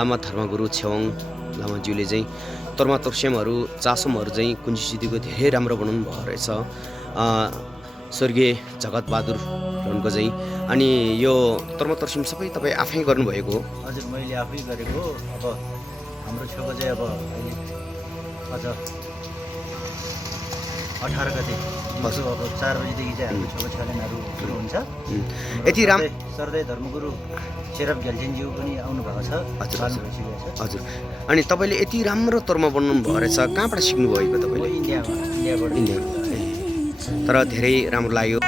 लामा धर्मगुरु छेवाङ लामाज्यूले चाहिँ तर्मा तर्स्यामहरू चासोमहरू चाहिँ कुञ्जी सिद्धिको धेरै राम्रो बनाउनु भएको रहेछ स्वर्गीय जगतबहादुर रनको चाहिँ। अनि यो तर्मा तर्स्याम सबै तपाईँ आफै गर्नुभएको हो? हजुर, मैले आफै गरेको हो। अब हाम्रो छेउको चाहिँ अब अहिले अझ 18 गते दिउँसो अब 4 बजीदेखि चाहिँ हाम्रो छेउको छ्यालेन्जहरू सुरु हुन्छ। यति सरदय धर्मगुरु शेरप ग्याल्जेनज्यू पनि आउनुभएको छ। हजुर, अनि तपाईँले यति राम्रो तर्मा बनाउनु भएको रहेछ, कहाँबाट सिक्नुभएको तपाईँले? इन्डियाबाट। तर धेरै राम्रो लाग्यो।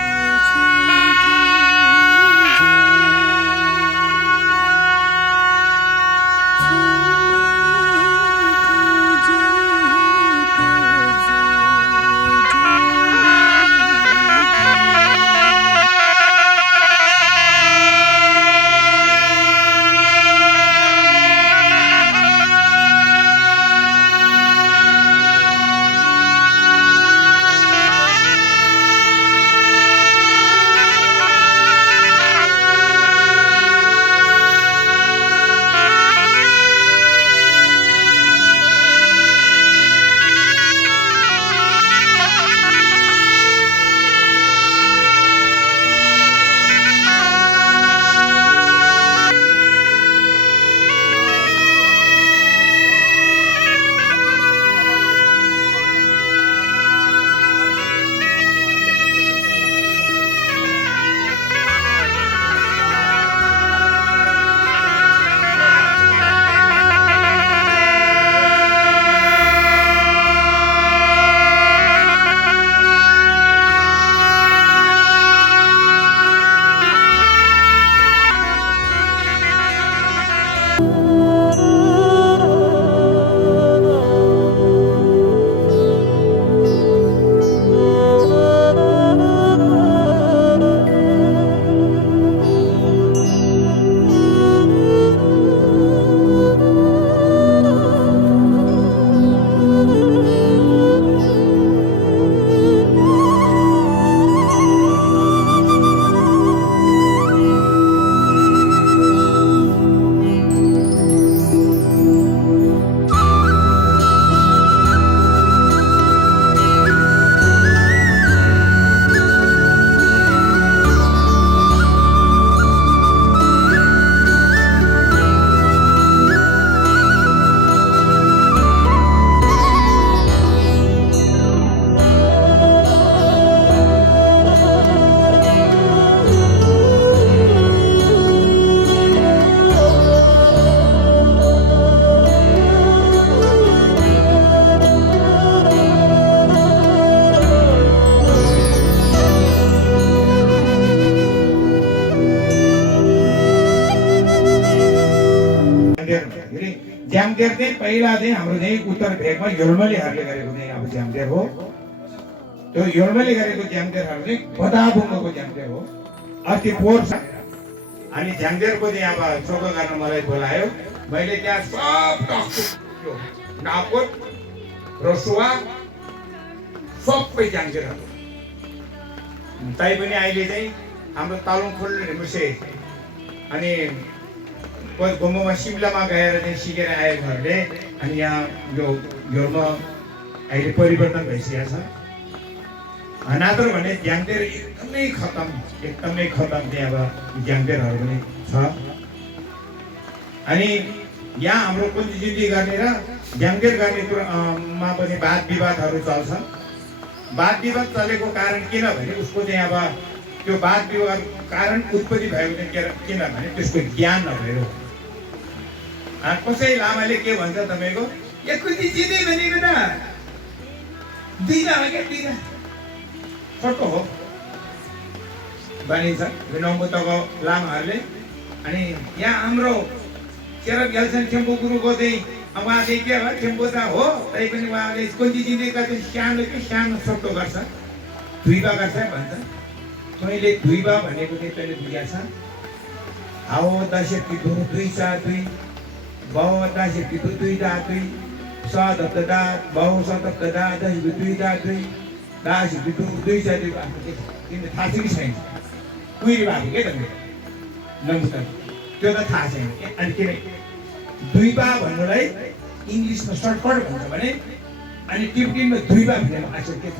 ज्यामदेर चाहिँ पहिला चाहिँ हाम्रो चाहिँ उत्तर भेगमा योलमलीहरूले गरेको चाहिँ अब ज्यामदेर हो। त्यो योलमली गरेको ज्यामदेरहरू चाहिँ बदाबुङ्गको ज्यामदेर हो। अस्ति पोहोर अनि ज्यामदेरको चाहिँ अब चोको गर्न मलाई बोलायो। मैले त्यहाँ सब त्यो नाकोट रसुवा सबै ज्यामदेरहरू तैपनि अहिले चाहिँ हाम्रो तालुङ खोल मुसे अनि गोमोमा सिमलामा गएर चाहिँ सिकेर आएकोहरूले अनि यहाँ यो योरमा अहिले परिवर्तन भइसकेको छ। नत्र भने ज्याङदेर एकदमै खतम चाहिँ अब ज्याङदेरहरू पनि छ। अनि यहाँ हाम्रो कुञ्जी गर्ने र ज्याङदेर गर्ने कुरामा पनि वाद विवादहरू चल्छ। वाद विवाद चलेको कारण किनभने उसको चाहिँ अब त्यो वाद विवाद कारण उत्पत्ति भएको चाहिँ किनभने त्यसको ज्ञान नभएर हो। कसै लामाले के भन्छ तपाईँको यो कुञ्जी जिने भनेको त दिना हो क्या, दिना छोटो हो भनिन्छ नौबुद्धको लामाहरूले। अनि यहाँ हाम्रो शेरप ग्याल्जेन थेम्पू गुरुको चाहिँ उहाँ चाहिँ के भयो, थेम्पू त हो तैपनि उहाँले कुञ्जी जिनेका चाहिँ सानो कि सानो छोटो गर्छ, धुइबा गर्छ भन्छ। तैँले धुइबा भनेको चाहिँ तैँले बुझाएको छ। हाउ दशे पितु 2 4 2 बहु दशे पितु 2 दा 2 सदप्तदा बहु सदप्तदा 10 2 दा 2 दास पितु 2 4 2 तिमीले थाहा छ कि छैन? कुइरी भएको के त मेरो नमुता त्यो त थाहा छैन। अनि किन दुईपा भन्नुलाई इङ्ग्लिसमा सर्टकट भन्छ भने अनि टिप्टिनमा दुईपा भन्नेमा आखिर के छ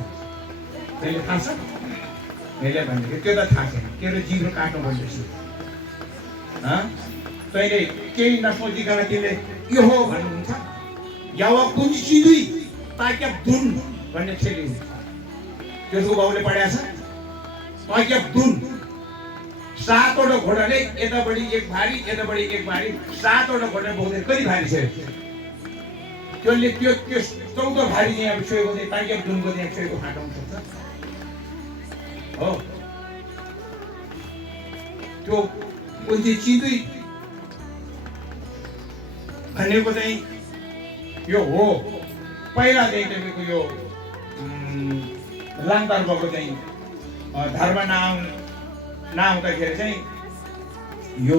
त्यसले थाहा छ मैले भनेको त्यो त थाहा छैन तेरो जिब्रो काट्नु भन्दैछु तैँले केही नसोचिकन तिमीले यो हो भन्नुहुन्छ यावा कुन सिधुई ताक्याप दुन भन्ने छेली हुन्छ त्यसको बाउले पढाएको छ ताक्याप दुन 7 वटा घोडाले यतापट्टि एक भारी यतापट्टि एक भारी 7 वटा घोडा बोक्दै कति भारी छ त्यसले त्यो 14 भारी चाहिँ अब छोएको चाहिँ ताक्याप दुनको चाहिँ छोएको फाटाउन सक्छ हो त्यो कुन चाहिँ चिँदै भनेको चाहिँ यो हो पहिला चाहिँ तपाईँको यो लाङतर्फको चाहिँ धर्म नआउँदाखेरि चाहिँ यो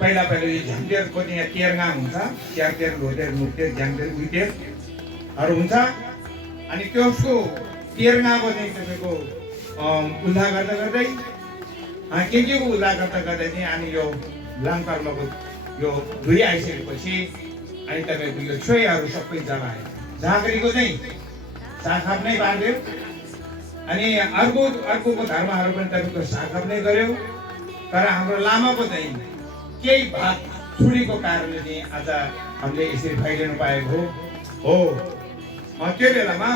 पहिला यो झ्याङटेरको चाहिँ यहाँ तेरगाम हुन्छ च्यारतेर लोतेर मुक्तेर झ्याङटेर उइतेरहरू हुन्छ अनि त्यसको तेरगाको चाहिँ तपाईँको उल्लाह गर्दा गर्दै के को उल्लाह गर्दा गर्दै चाहिँ अनि यो लाङतर्फको यो धुरी आइसकेपछि अनि तपाईँको यो छोइहरू सबै जलायो झाँक्रीको चाहिँ साखाप नै बाँध्यो अनि अर्को धर्महरू पनि तपाईँको साखाप नै गर्यो तर हाम्रो लामाको चाहिँ केही भाग छुरीको कारणले चाहिँ आज हामीले यसरी फैलिनु पाएको हो त्यो बेलामा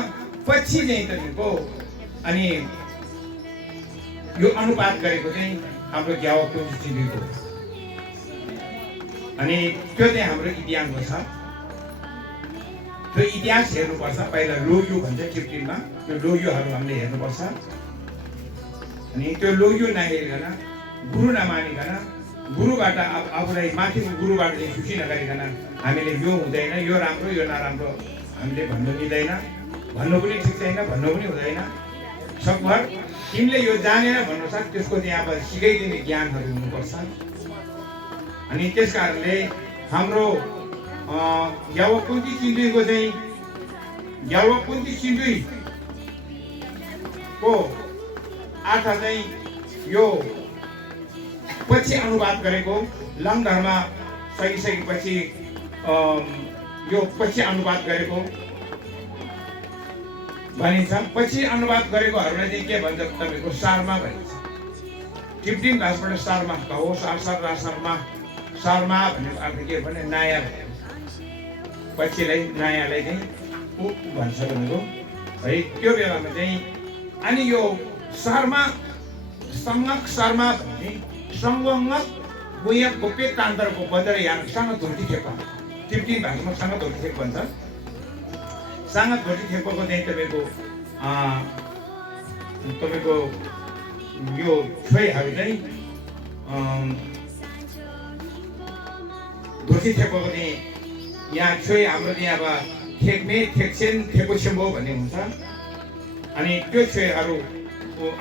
पछि चाहिँ तपाईँको अनि यो अनुपात गरेको चाहिँ हाम्रो ग्यावाको चिनीको अनि त्यो चाहिँ हाम्रो इतिहासमा छ त्यो इतिहास हेर्नुपर्छ पहिला लोयो भन्छ टिप्टिनमा त्यो लोयोहरू हामीले हेर्नुपर्छ अनि त्यो लोयो नहेरिकन गुरु नमानिकन गुरुबाट आफूलाई माथिको गुरुबाट चाहिँ खुसी नगरिकन हामीले यो हुँदैन यो राम्रो यो नराम्रो हामीले भन्नु मिल्दैन भन्नु पनि ठिक छैन भन्नु पनि हुँदैन सकभर तिमीले यो जानेर भन्नु सक्छ त्यसको चाहिँ अब सिकाइदिने ज्ञानहरू हुनुपर्छ अनि त्यस कारणले हाम्रो यावकुन्ती चिन्दुईको चाहिँ यावकुन्ती चिन्दुईको अर्थ चाहिँ यो पछि अनुवाद गरेको लङ धर्म सकिसकेपछि यो पछि अनुवाद गरेको भनिन्छ पछि अनुवाद गरेकोहरूलाई चाहिँ के भन्छ तपाईँको सारमा भनिन्छ 15 भाषाबाट सारमा हो सारमा भनेको अर्थ के भने नयाँ पछिलाई नयाँलाई चाहिँ भन्छ भनेको है त्यो बेलामा चाहिँ अनि यो शर्मा सङ्गक शर्मा भन्ने सङ्गक गुया गोप्य तान्तरको बजार यहाँ सानो धोटी थेपा 15 भाषामा सानो धोटी थेप भन्छ सानो धोटी थेपको चाहिँ तपाईँको यो छोइहरू चाहिँ धोती थेपको चाहिँ यहाँ छोइ हाम्रो चाहिँ अब ठेक्ने ठेक्सेन थेपोसेम्बो भन्ने हुन्छ अनि त्यो छोइहरू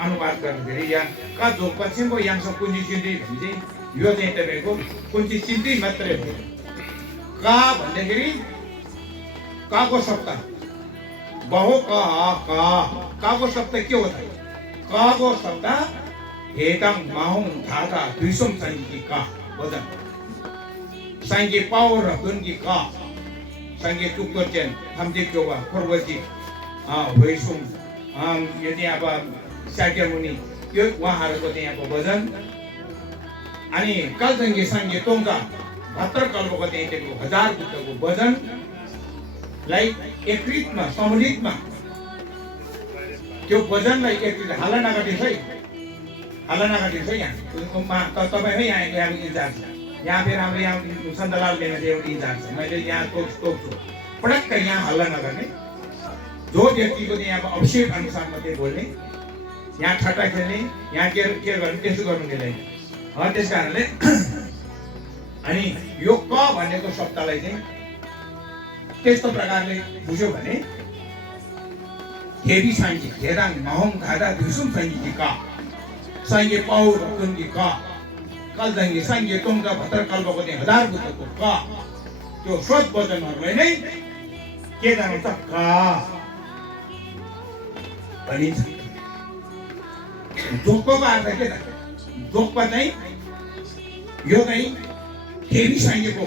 अनुवाद गर्दाखेरि यहाँ का जो पश्चिमको याङसँग कुन्ची चिन्ती भने चाहिँ यो चाहिँ तपाईँको कुन्ची चिन्ती मात्रै हो का भन्दाखेरि काको शब्द बहु काको शब्द के हो त काको शब्द हेताङ माहुङ धाता दुईसोम सङ्गीकी का वजन सङ्गे पाउ र दुनकी का सङ्गे टुक्तोचेन हमदे जोवा पूर्वजी भैसुङ यदि अब शाक्यमुनि यो उहाँहरूको चाहिँ अब वजन अनि कलजङ्गे सङ्गे तोङ्गा 72 कल्पको चाहिँ त्यो 1000 बुद्धको वजनलाई एकत्रितमा सम्मिलितमा त्यो वजनलाई एकत्रित हाला नगटिन्छ है यहाँ तपाईँ है यहाँ इन्चार्ज यहाँ फेरि हाम्रो यहाँ सन्तलाल बेना चाहिँ एउटा इन्चार्ज छ मैले यहाँ तोक्छु पटक्क यहाँ हल्ला नगर्ने जो व्यक्तिको चाहिँ अब अभिषेक अनुसार मात्रै बोल्ने यहाँ ठट्टा खेल्ने यहाँ के गर्नु त्यसो गर्नु मिल्दैन त्यस कारणले अनि यो क भनेको शब्दलाई चाहिँ त्यस्तो प्रकारले बुझ्यो भने हेबी साङ्गी हेदाङ माहुङ घादा धुसुम साङ्गी का साङ्गे पाउ र कुन्गी का कलजङ्गी साङ्गे तोङ्गा 72 कल्पको चाहिँ 1000 बुद्धको का त्यो स्रोत वचनहरूलाई नै के जानु त का भनिन्छ जोकको अर्थ के त जोकको चाहिँ यो चाहिँ हेबी साङ्गेको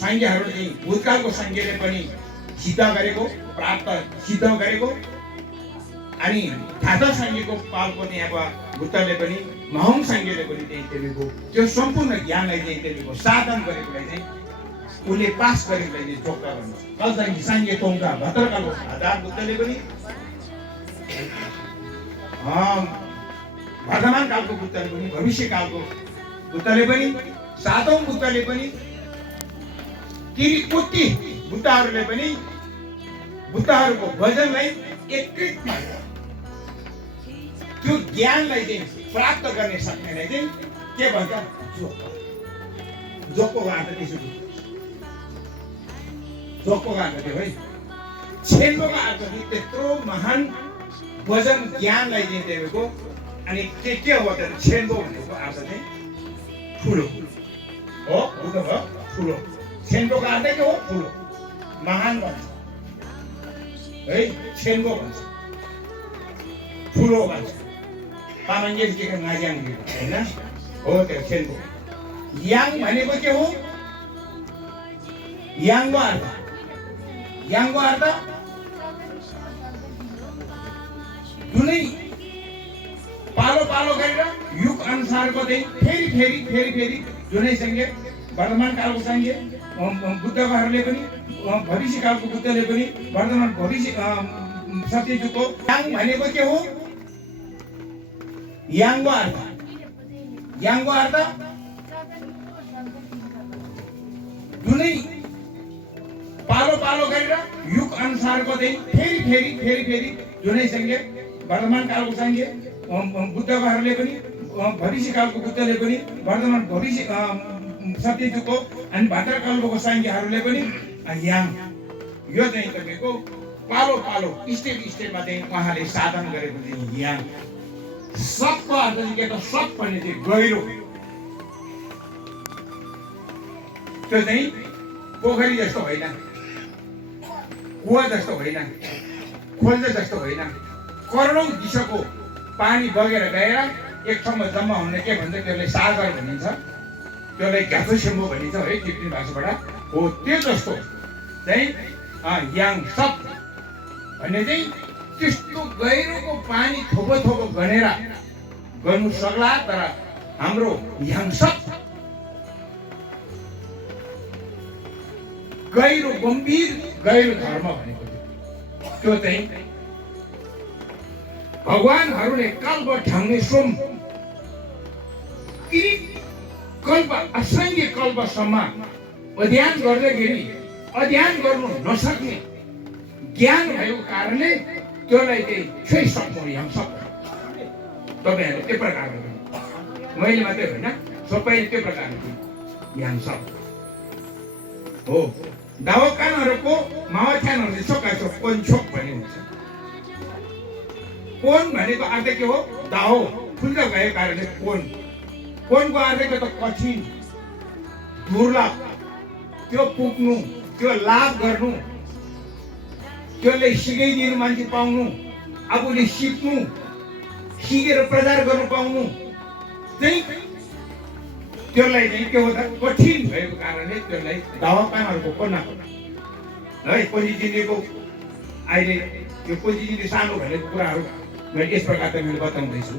साङ्ग्यहरू चाहिँ भूतकालको साङ्ग्यले पनि सिद्ध गरेको प्राप्त सिद्ध गरेको अनि थाहा साङ्ग्यको पालको चाहिँ अब बुद्धले पनि महङ साङ्ग्यले पनि चाहिँ त्यसको त्यो सम्पूर्ण ज्ञानलाई चाहिँ त्यसको साधन गरेकोलाई चाहिँ उसले पास गरेकोलाई चाहिँ चोक्का गर्नु कल्साङ्गी साङ्ग्य तोङ्का भद्रकालको आधार बुद्धले पनि वर्तमान कालको बुद्धले पनि भविष्य कालको बुद्धले पनि सातौं बुद्धले पनि तिरिकोटी बुद्धहरूले पनि बुद्धहरूको वचनलाई एकैमा त्यो ज्ञानलाई चाहिँ प्राप्त गर्ने सक्नेलाई चाहिँ के भन्छ जोको अर्थ त्यसो जोको अर्थ त्यो है छेन्डोको अर्थ चाहिँ त्यत्रो महान वचन ज्ञानलाई चाहिँ दिएको अनि के हो त छेन्डो भनेको अर्थ चाहिँ ठुलो हो बुझ्नु भयो ठुलो छेन्डोको अर्थ के हो ठुलो महान भन्छ है छेन्डो भन्छ ठुलो भन्छ पामङ्गेस के नाज्याङ हैन हो त्यो छेन्डो याङ भनेको के हो याङको अर्थ जुनै पालो पालो गरेर युग अनुसारको चाहिँ फेरि जुनै संज्ञा वर्तमान कालको संज्ञा बुद्धहरूले पनि भविष्य कालको बुद्धले पनि वर्तमान भविष्य सत्ययुगको याङ भनेको के हो याङको अर्थ जुनै पालो पालो गरेर युग अनुसारको चाहिँ फेरि जुनै संज्ञा वर्तमान कालको संज्ञा बुद्धहरूले पनि भविष्य कालको बुद्धले पनि वर्तमान भविष्य सत्ययुगको अनि भाद्रकालको संज्ञाहरूले पनि याङ यो चाहिँ तपाईँको पालो पालो स्टेपमा चाहिँ उहाँले साधन गरेको चाहिँ याङ सबको अर्थ चाहिँ के त सब भन्ने चाहिँ गहिरो त्यो चाहिँ पोखरी जस्तो होइन कुवा जस्तो होइन खोल्जा जस्तो होइन करोडौं दिशाको पानी बगेर गएर एक ठाउँमा जम्मा हुने के भन्छ त्यसलाई सागर भनिन्छ त्यसलाई घ्याथोसेम्बो भनिन्छ है तिब्बती भाषाबाट हो त्यो जस्तो चाहिँ याङ सब भन्ने चाहिँ त्यस्तो गहिरोको पानी थोपो गनेर गर्नु सक्ला तर हाम्रो याङ सब गहिरो गम्भीर गहिरो धर्म भनेको त्यो चाहिँ भगवानहरूले कल्प ढाङ्ने सोम कल्प असङ्ख्य कल्पसम्म अध्ययन गर्दाखेरि अध्ययन गर्नु नसक्ने ज्ञान भएको कारणले त्यसलाई चाहिँ छोइ सक्नु यहाँ सक्छ तपाईँहरूले त्यो प्रकारले मैले मात्रै होइन सबैले त्यो प्रकारले ज्ञान सक्छ हो दावकानहरूको मावाख्यानहरूले छोकाएको कोनछोक भन्ने हुन्छ कोन भनेको अर्थ के हो दाहो खुल्दा गएको कारणले कोनको अर्थ के त कठिन दुर्लभ त्यो पुग्नु त्यो लाभ गर्नु त्यसले सिकाइदिनु मान्छे पाउनु आफूले सिक्नु सिकेर प्रचार गर्नु पाउनु चाहिँ त्यसलाई चाहिँ के हो त कठिन भएको कारणले त्यसलाई दावापानहरूको कोना है पञ्चीजिनीको अहिले यो पञ्चीजिनी सानो भनेको कुराहरू मैले यस प्रकार त मैले बताउँदैछु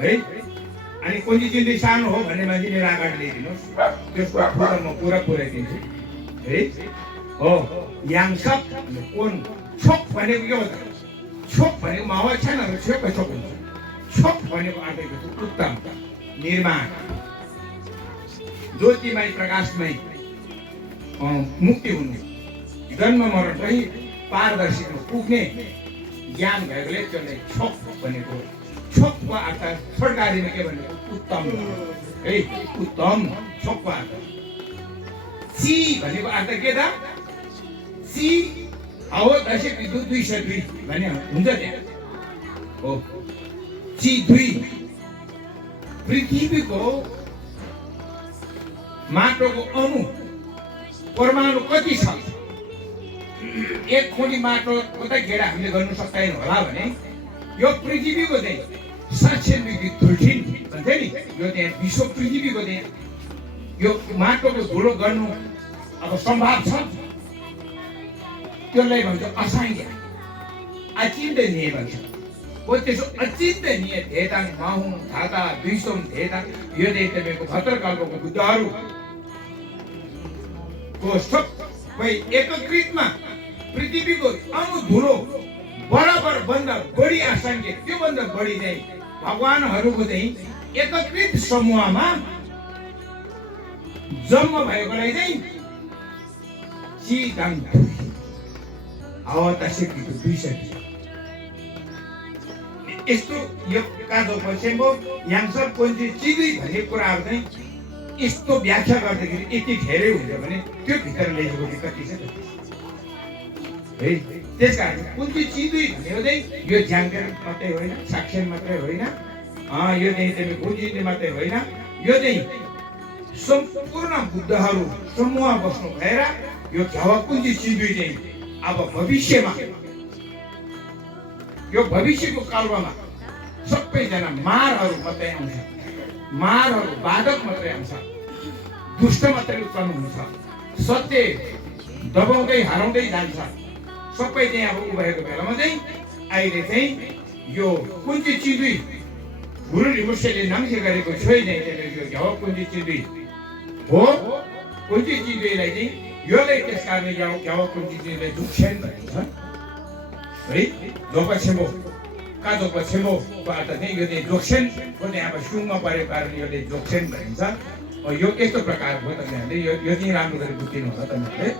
है अनि पञ्चीजिनी सानो हो भन्ने मान्छे मेरो अगाडि ल्याइदिनुहोस् त्यसको कुरा म पुरा पुऱ्याइदिन्छु है हो याङ सब कोन छोक भनेको के हो त छोक भनेको मावाख्यानहरू छोकै छोक हुन्छ छोक भनेको अर्थ उत्तम निर्माण ज्योतिमय प्रकाशमय मुक्ति हुनु जन्म मरण पनि पारदर्शीमा पुग्ने ज्ञान भएकोले त्यसलाई छोक भनेको छोकको अर्थ छोटकारीमा के भनेको उत्तम है उत्तम छोकको अर्थ ची भनेको अर्थ के त ची हावा 10/202 भने हुन्छ त्यहाँ हो ची 2 पृथ्वीको माटोको अणु परमाणु कति छ एक खोली माटो कतै घेरा हामीले गर्नु सक्दैन होला भने यो पृथ्वीको चाहिँ 713 भन्छ नि यो चाहिँ विश्व पृथ्वीको चाहिँ यो माटोको धुलो गर्नु अब सम्भाव छ त्यसलाई भन्छ असाङ्ख्य अचिन्तनीय भन्छ हो त्यसो अचिन्तनीय धेताङ माहुङ धाता दुईसोम धेताङ यो दे तपाईँको भद्रकालको बुद्धहरू को सबै एकत्रितमा पृथ्वीको अणु धुलो बराबर भन्दा बढी आसङ्ख्य त्योभन्दा बढी चाहिँ भगवानहरूको चाहिँ एकत्रित समूहमा जन्म भएकोलाई चाहिँ चिदाङ हावातासिकको दुईसठी यस्तो यो काजो पछेम्बो याङसर कोन्ची चिदुई भन्ने कुराहरू चाहिँ यस्तो व्याख्या गर्दाखेरि यति धेरै हुन्छ भने त्यो भित्र लेखेको चाहिँ कति छ है त्यस कारण कुन्ची चिदुई भनेको चाहिँ यो ज्याङ्केर मात्रै होइन साक्षर मात्रै होइन यो चाहिँ तपाईँ बुझिने मात्रै होइन यो चाहिँ सम्पूर्ण बुद्धहरू समूह बस्नु भएर यो घ्यावा कुन्ची चिदुई चाहिँ अब भविष्यमा यो भविष्यको कालमा सबैजना मारहरू मात्रै आउँछ मारहरू बाधक मात्रै आउँछ दुष्ट मात्रै उत्पन्न हुन्छ सत्य दबाउँदै हराउँदै जान्छ सबै चाहिँ अब उ भएको बेलामा चाहिँ अहिले चाहिँ यो कुन चाहिँ चिदुई गुरु मुसेले नम्से गरेको छोइ चाहिँ यो घ्याउ कुन चाहिँ चिदुई हो कुन चाहिँ चिदुईलाई चाहिँ योलाई त्यस कारणले घ्याउ कुन चाहिँ चिदुईलाई दुख्छेन भनिन्छ है जोपछेमो काजोको छेमोको अर्थ चाहिँ यो चाहिँ जोक्सेन हो चाहिँ अब सुङमा परेको कारणले यसले जोक्सेन भनिन्छ यो यस्तो प्रकारको हो तपाईँहरूले यो चाहिँ राम्रो गरी बुझिनु होला तपाईँहरूले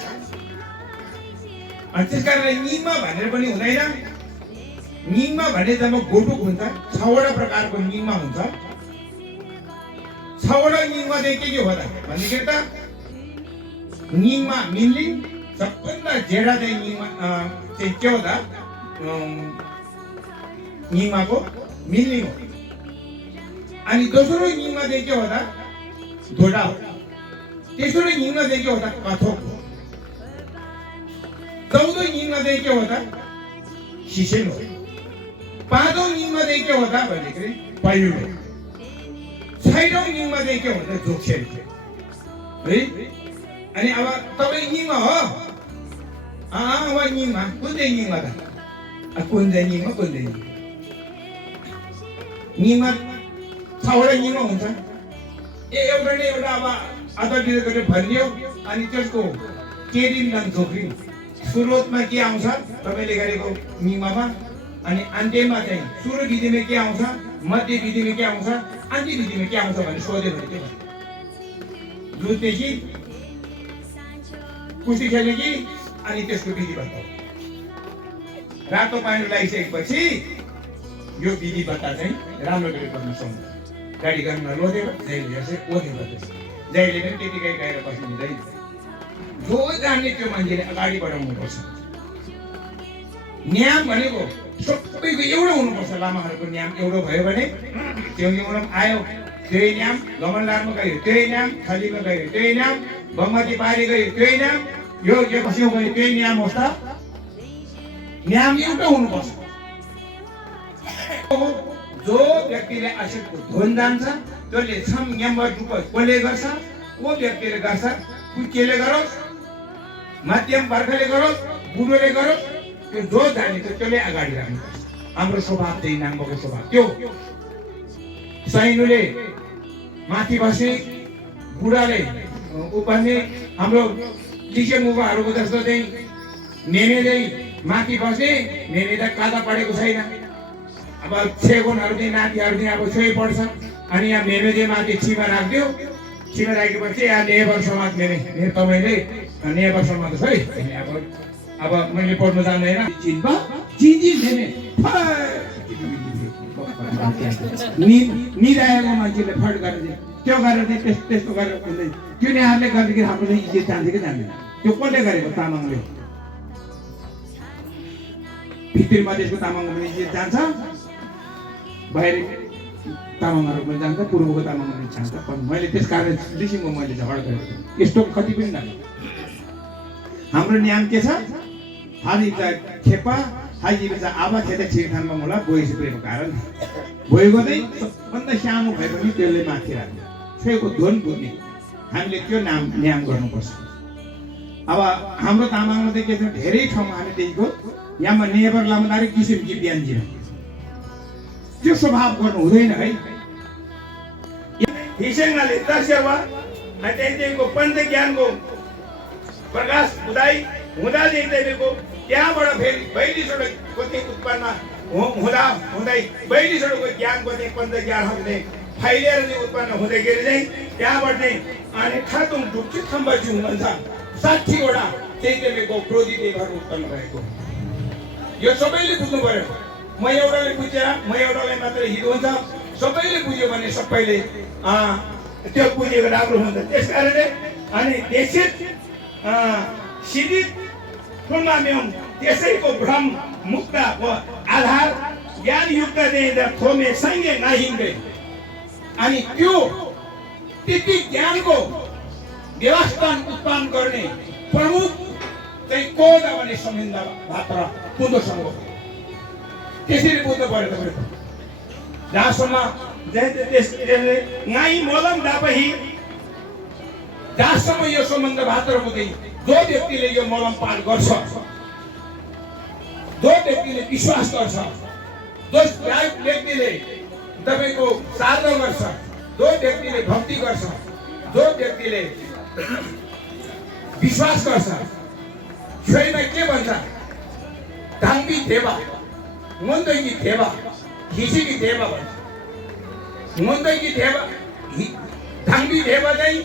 अनि त्यस कारणले निमा भनेर पनि हुँदैन निमा भने जब गोटुक हुन्छ 6वटा प्रकारको निमा हुन्छ 6वटा निमा चाहिँ के हो त भन्दाखेरि त निमा मिन्लिङ सबभन्दा जेडा चाहिँ निमा चाहिँ के हो त निमाको मिल्ने हो अनि दोस्रो निमा चाहिँ के हो त धोडा हो तेस्रो निमा चाहिँ के हो त कथोक हो चौथो निमा चाहिँ के हो त सिसेन हो पाँचौं निमा चाहिँ के हो त भन्दाखेरि पयुड हो छैटौं निमा चाहिँ के हो त जोक्सेन है अनि अब तपाईँ निमा हो अब निमा कुन चाहिँ निमा त कुन चाहिँ निमा कुन चाहिँ निमा 6वटा निमा हुन्छ एउटा नै एउटा अब अदर गरेर भनियो अनि त्यसको केरिन र जोक्रिन सुरुवातमा के आउँछ तपाईले गरेको निमामा अनि अन्त्यमा चाहिँ सुरु विधिमा के आउँछ मध्य विधिमा के आउँछ अन्त्य विधिमा के आउँछ भने सोध्यो भने के भन्छ दुधदेखि कुस्ती खेल्ने कि अनि त्यसको विधि बता रातो पानी लगाइसकेपछि यो विधि बता चाहिँ राम्रो गरी गर्न सक्नु गाडी गर्न लोदेर जहिले जस्तै ओधे गर्दैछ जहिले पनि त्यतिकै गएर बस्नु हुँदैन जो जान्ने त्यो मान्छेले अगाडि बढाउनुपर्छ नियम भनेको सबैको एउटा हुनुपर्छ लामाहरूको नियम एउटा भयो भने त्यो नियम आयो त्यही नियम गमनलारमा गयो त्यही नियम खलीमा गयो त्यही नियम बमती पारी गयो त्यही नियम यो बस्यो गयो त्यही नियम होस् त नियम एउटा हुनुपर्छ जो व्यक्तिले आशिकको धुन जान्छ त्यसले छम नम्बर रुपैयाँ कसले गर्छ को व्यक्तिले गर्छ कुचेले गरोस् मध्यम वर्गले गरोस् बुढोले गरोस् त्यो जो जानेको त्यसले अगाडि राख्नुपर्छ हाम्रो स्वभाव चाहिँ नाङ्गोको स्वभाव त्यो सैनुले माथि बस्ने बुढाले उपाने हाम्रो लिसे मुभाहरूको जस्तो चाहिँ नेनेले माथि बस्ने नेने त कादा पढेको छैन अब 6 गुणहरू चाहिँ नातिहरू चाहिँ अब सोही पढ्छ अनि यहाँ नेने चाहिँ माथि छिमा राख्दियो छिमा राखेपछि यहाँ नेबर समाज नेने तपाईँले नेबर समाज है अब मैले पढ्नु जान्दैन चिन्बा चिन्जी नेने निराएको मान्छेले फट गरेर त्यो गरेर चाहिँ त्यस्तो गरेर हुँदैन त्यो नेहारले गर्दाखेरि हाम्रो चाहिँ इज्जत जान्छ कि जान्दैन त्यो कसले गरेको तामाङले भित्री मधेसको तामाङको पनि इज्जत जान्छ बाहिर तामाङहरू पनि जान्छ पूर्वको तामाङहरू पनि जान्छ पण मैले त्यस कारण लिसिङको मैले झगडा गरेको यस्तो कति पनि लाग्यो हाम्रो नियम के छ हानि खेपा हाइजीले चाहिँ आवा खेत छिरखानमा मलाई गइसकेको कारण गएको चाहिँ सबभन्दा सानो भए पनि त्यसले माथि राख्ने छेको धुन बुझ्ने हामीले त्यो नियम गर्नुपर्छ अब हाम्रो तामाङमा चाहिँ के छ धेरै ठाउँमा हामी देखेको यहाँ नेबर लामदारी किसिमकी व्यञ्जन त्यो स्वभाव गर्नु हुँदैन है हिसेङले दर्शवा त्यहाँदेखिको पञ्च ज्ञानको प्रकाश उदाई हुँदा देखिको त्यहाँबाट फेरि 42वटा चाहिँ उत्पन्न हुँदा हुँदै 42वटाको ज्ञानको चाहिँ पञ्च ज्ञानहरू चाहिँ फैलिएर चाहिँ उत्पन्न हुँदाखेरि चाहिँ त्यहाँबाट चाहिँ अनि खातुङ ढुक्ची थम्बजी भन्छ 60वटा चाहिँ तपाईँको क्रोधी देवहरू उत्पन्न भएको यो सबैले बुझ्नु पर्यो म एउटाले बुझेर म एउटालाई मात्रै हित हुन्छ सबैले बुझ्यो भने सबैले त्यो बुझेको राम्रो हुन्छ त्यसकारणले अनि देशित सिद्धित ठुल्माम्यौँ त्यसैको भ्रम मुक्तको आधार ज्ञानयुक्त थोमे सैन्य नाहिँदै अनि त्यो त्यति ज्ञानको व्यवस्थान उत्पन्न गर्ने प्रमुख चाहिँ कोद भने समिन्द भात्र पुन्दोसँग हो त्यसरी बुझ्नु पर्यो तपाईँको जहाँसम्म नाइ मलम दापही जहाँसम्म यो सम्बन्ध भात्र बुझे जो व्यक्तिले यो मलम पाठ गर्छ जो व्यक्तिले विश्वास गर्छ जो व्यक्तिले तपाईँको साधना गर्छ जो व्यक्तिले भक्ति गर्छ जो व्यक्तिले विश्वास गर्छ छोरीमा के भन्छ धाङ्बी देवा मुन्दैकी देवा हिसीकी देवा भन्छ मुन्दैकी देवा धाङ्बी देवा चाहिँ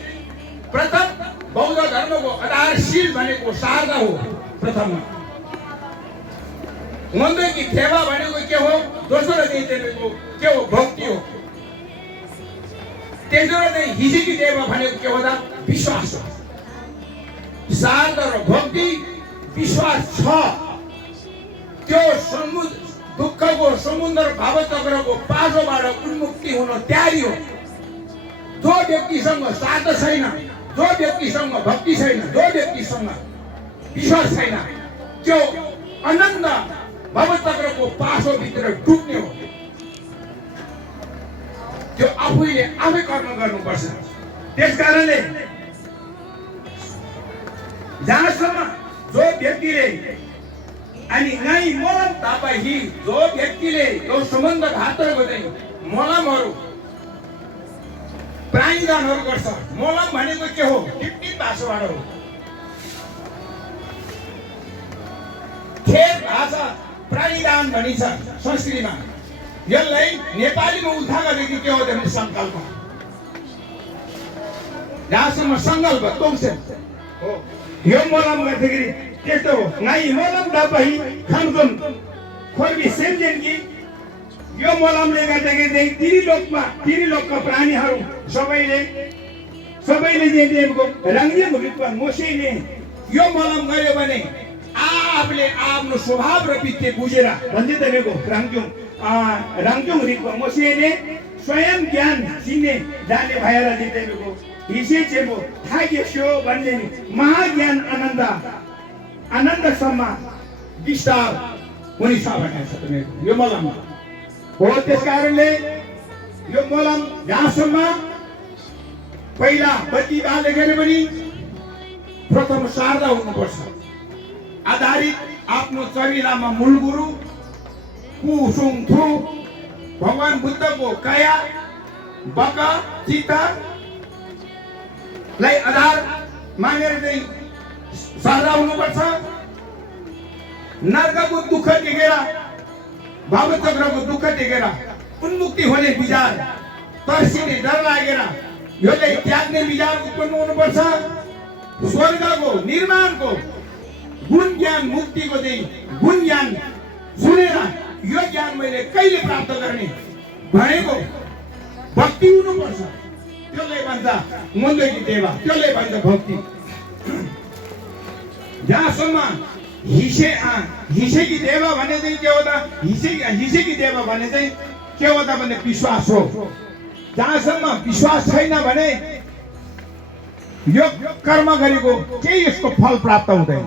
प्रथम बौद्ध धर्मको आधारशील भनेको शारदा हो प्रथममा मुन्दैकी देवा भनेको के हो दोस्रो चाहिँ तपाईँको के हो भक्ति हो तेस्रो चाहिँ हिसीकी देवा भनेको के हो त विश्वास हो शारदा र भक्ति विश्वास छ त्यो दुःखको समुद्र भावचक्रको पासोबाट उन्मुक्ति हुन तयारी हो जो व्यक्तिसँग शारदा छैन जो व्यक्तिसँग भक्ति छैन जो व्यक्तिसँग विश्वास छैन त्यो अनन्त भावचक्रको पासोभित्र डुब्ने हो त्यो आफैले आफै कर्म गर्नुपर्छ त्यसकारणले जहाँसम्म जो व्यक्तिले अनि नै मलम तपाईँ जो व्यक्तिले यो सम्बन्ध भात्रको चाहिँ मलमहरू प्राणीदानहरू गर्छ मलम भनेको के हो टिप्टिप भाषाबाट हो खेत भाषा प्राणीदान भनिन्छ संस्कृतिमा यसलाई नेपालीमा उल्था गरेको के हो भने सङ्कल्प जहाँसम्म सङ्कल्प तोक्सेन हो यो मलम गर्दाखेरि त्यस्तो हो नाइ मलम दपही खानकुन खोर्बी सेन्जेनकी यो मलमले गर्दाखेरि चाहिँ तिरिलोकका प्राणीहरू सबैले चाहिँ रङ्गिङ रूपमा मोसेले यो मलम गर्यो भने आफूले आफ्नो स्वभाव र वित्ते बुझेर भन्छ तपाईँको रङ्ग्युङ रूपमा मोसेले स्वयं ज्ञान चिन्ने जाने भएर चाहिँ तपाईँको हिसे चेको थाक्यो भन्ने महाज्ञान आनन्दसम्म विस्तार हुने छ भनेको छ तपाईँको यो मलममा हो त्यस कारणले यो मलम जहाँसम्म पहिला बत्ती बाल्दै गरे पनि प्रथम शारदा हुनुपर्छ आधारित आफ्नो चरिलामा मूल गुरु कुसुङ थु भगवान बुद्धको काया बक चिता लाई आधार मानेर चाहिँ शारदा हुनुपर्छ नर्कको दुःख देखेर भावचक्रको दुःख देखेर उन्मुक्ति हुने विचार तर्सिने डर लागेर यसलाई त्याग्ने विचार उत्पन्न हुनुपर्छ स्वर्गको निर्माणको गुण ज्ञान मुक्तिको चाहिँ गुण ज्ञान सुनेर यो ज्ञान मैले कहिले प्राप्त गर्ने भनेको भक्ति हुनुपर्छ त्यसले भन्छ मुन्दैकी देवा त्यसले भन्छ भक्ति जहाँसम्म हिसेकी देवा भने चाहिँ के हो त हिसेकी देवा भने चाहिँ के हो त भने विश्वास हो जहाँसम्म विश्वास छैन भने यो कर्म गरेको केही यसको फल प्राप्त हुँदैन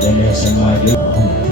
Yes,